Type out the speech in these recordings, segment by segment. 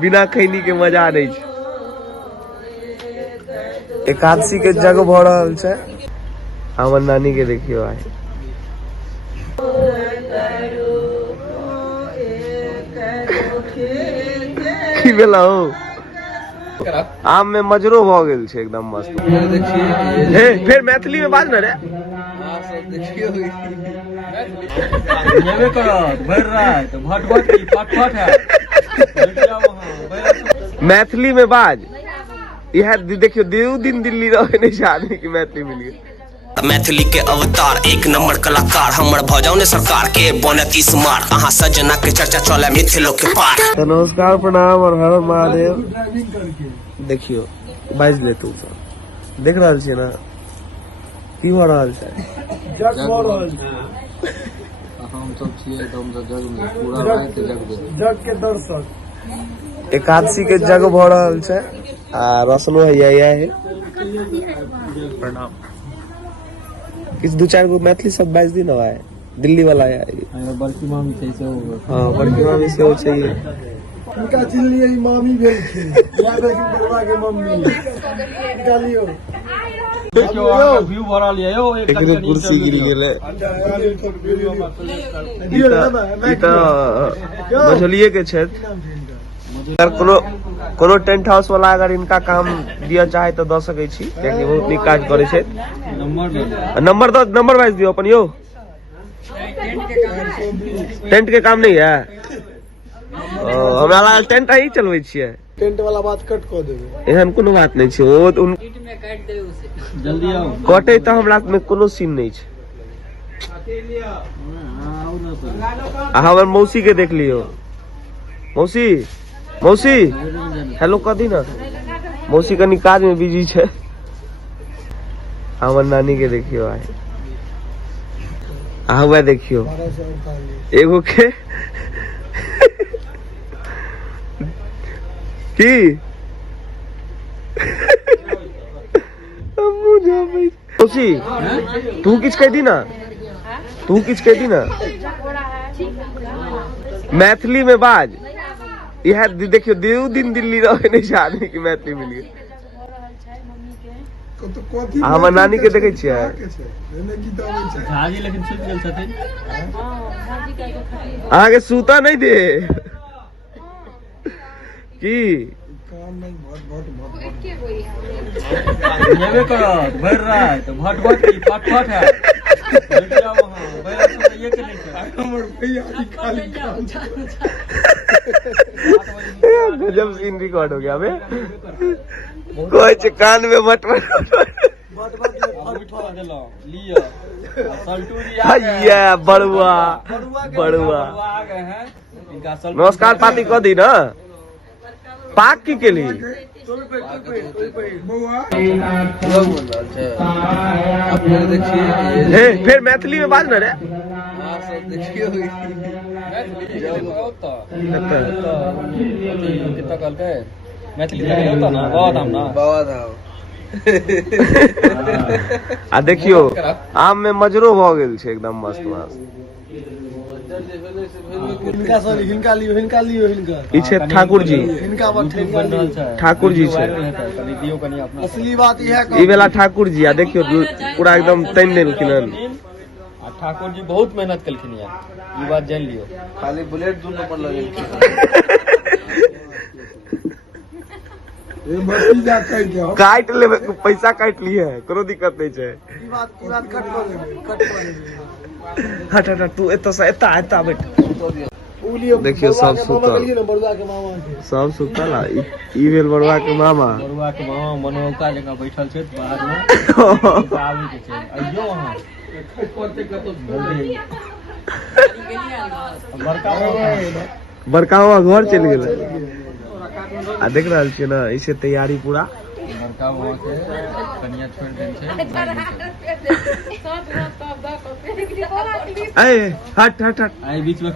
बिना खैनी के मजा नहीं छै। एकादशी के जग भ रहल छै। हमर नानी के देखियो आइ की भेला हो आम में मजरो भ गेल छै एकदम मस्त। हे फिर मैथिली में बाज न रे। मैथिली में बाज यह देखियो दो दिन दिल्ली रहे नहीं आदमी की मैथिली मिल गई। मैथिली के अवतार एक नंबर कलाकार हमर भजौने सरकार के बोनती स्मार्ट अहाँ सजना के चर्चा चले मिथिलो के पार। तो नमस्कार प्रणाम और हर महादेव। देखियो बाज ले तू सब देख रहल छी ना की हो रहल छै। जग हो रहल छै। हम सब छियै एकदम जग में पूरा रात जग के दर्शक। एकादशी के जग भ रहल छै आ रसनो है प्रणाम। किस दो चार गो मैथिली सब बाज दी ना है दिल्ली वाला है। बड़की मामी छै से हां बड़की मामी से हो चाहिए। उनका चिल्ली मामी भेल छै या बेटी बड़वा के मम्मी निकालियो। देखियो व्यू भरा लिया यो एक कुर्सी गिर गेले। ई त मझलिए के छै। अगर कोनो टेंट हाउस वाला अगर इनका काम दिया चाहे तो द सकै छी कियाकि बहुत नीक काज करे छै। नंबर वाइज दियो अपन यो। टेंट के काम नहीं है हमरा लागल टेंट ही चलबै छियै। टेंट वाला बात कट क देबे एहन कोनो बात नहीं छै। ओ जल्दी आओ कटे त हमरा में कोनो सीन नहीं छै। हमर मौसी के देख लियो। मौसी मौसी हेलो कह दी ना। मौसी कनी काज में बिजी छै। हमर नानी के देखियो आइ हुआ देखियो एगो के की मौसी तू किछ कह दी ना। तू किछ कह दी ना मैथिली में बाज यह देखियो दो दिन दिल्ली रहे नहीं आदमी की मैथिली मिल गई। हमर नानी के देखे छियै अहाँ के सूता नहीं दे की भर रहा है तो भट भट की फट फट है। गजब सीन रिकॉर्ड हो गया बे। कोई कान में मट बड़ुआ बड़ुआ। नमस्कार पाती कह दी ना पाक की के लिए हे फिर मैथिली में बाज न रे। आ देखियो आम में मजरो भ गेल छै एकदम मस्त मस्त। ई छै ठाकुर जी। ठाकुर जी छै असली बात यह ई वाला ठाकुर जी। आ देखियो पूरा एकदम तैन देलखिन हन। ठाकुर जी बहुत मेहनत कलखिन ये बात जान लियो। खाली बुलेट 2 नंबर लगेलखिन। काट ले पैसा काट लिए कोनो दिक्कत नहीं छै। हट हट तू एत से एता एता बैठ। देखियो सब सुतल ई भेल बड़वा के मामा मनोहर जगह बैठल छै बाहर में आबै के छै। अइयो अहाँ बड़का बाबा घर चल गेल आ देख रहल छियै ना इसे तैयारी पूरा। बड़का बाबा के कनिया छोड़ देन छै। ए हट हट हट आई बीच में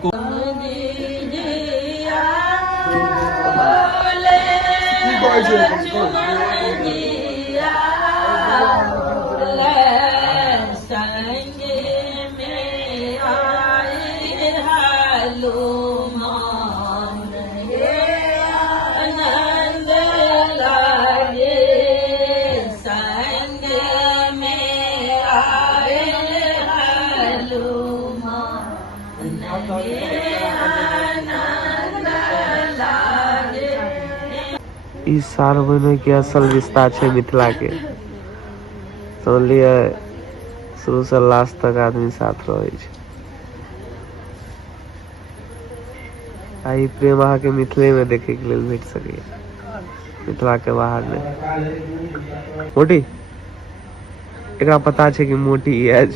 इस साल बने के असल रिश्ता है मिथिला के, समझलिए। शुरू से लास्ट तक आदमी साथ रहे छै। आई प्रेम अहाँ के मिथिले में देखे के लेल भेट सके, मिथिला के बाहर नहीं। मोटी एकरा पता छै कि मोटी एज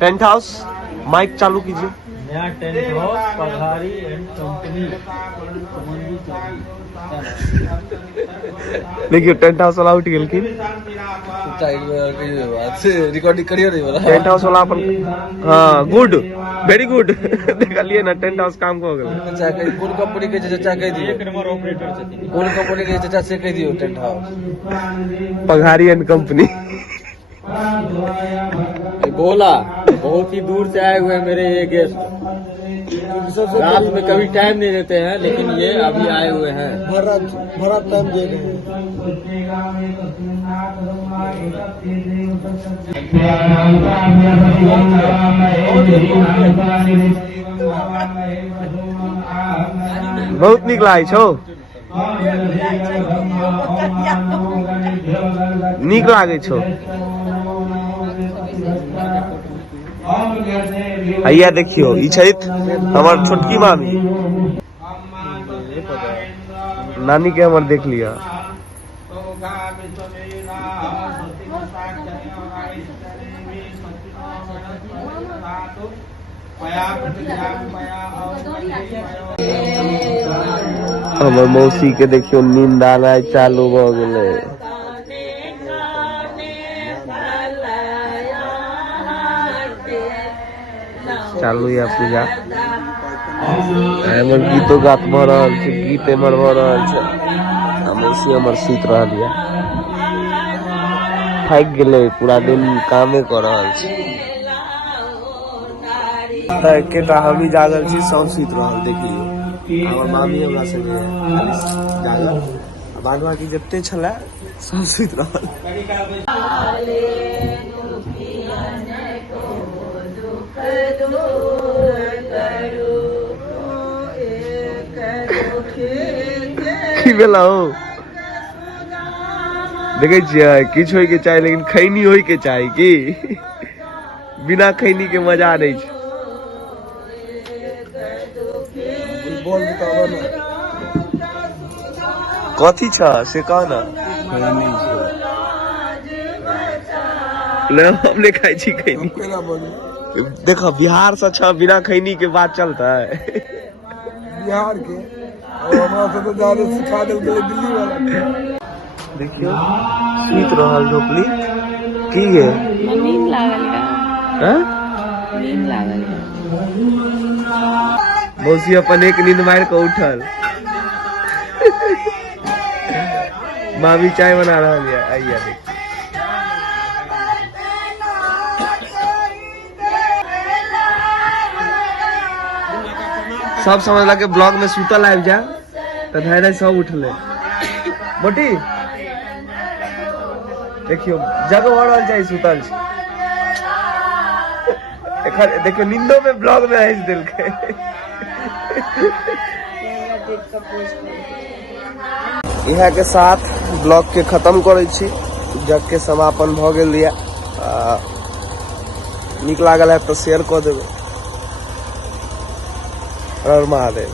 टेंट हाउस। माइक चालू कीजिए। नया टेंट हाउस पघारी एंड कंपनी। देखियो टेंट हाउस वाला उठ गेल की रिकॉर्डिंग करियो नहीं वाला टेंट हाउस वाला अपन। हाँ गुड, वेरी गुड। देखलिए ना टेंट हाउस काम को गेल। चाचा के कोन कंपनी के चाचा कह दियो, एक नंबर ऑपरेटर छथिन। कोन कंपनी के चाचा से कह दियो टेंट हाउस पघारी एंड कंपनी। बोला बहुत ही दूर से आए हुए हैं मेरे ये गेस्ट। रात में कभी टाइम नहीं देते हैं, लेकिन ये अभी आए हुए हैं। भरा टाइम दे रहे हैं। बहुत निक लागे छौ, निक लागे छौ। हैया देखियो ई छथि हमर छोटकी मामी। नानी के हमर देख लिया। हमर मौसी के देखियो नींद आना चालू भ गेलै। चालू या पूजा हमर गीतो गात भ रहल छै, गीत एमर भ रहल छै। मौसी हमर सुत रहल या, थाकि गेलै, पूरा दिन कामे कर रहल छै। एकेटा हम ही जागल छी, सब सुत रहल। देख लियो हमर मामी हमरा संगे जागल, बाद बाकी जते छले सब सुत रहल। की भेला हो? देखे छियै किछु होय के चाही, लेकिन खैनी होय के चाही की बिना खैनी के मजा नहीं छै। कथी छ से कह ना। हमने खाई छी खैनी। देखो बिहार से छ, बिना खैनी के बात चलता है। बिहार के हमरा से तो ज्यादा सिखा देल गेलै दिल्ली वाला। देखियो सुत रहल झोपली की गे नींद लागल हैं? नींद लागल। मौसी अपन एक नींद मार के उठल। मामी चाय बना रहा है। आइया देख सब समझ के ब्लॉग में सुतल आबि जा तो धैर्य सब उठले। मोटी देखियो जग हो रहल छै, सुतल छै। देखियो नींदो में ब्लॉग में हंस देलकै। इहा के साथ ब्लॉग के खत्म करे छी। जग के समापन भ गेल या। नीक लागल है तो शेयर क देबै। हर महादेव।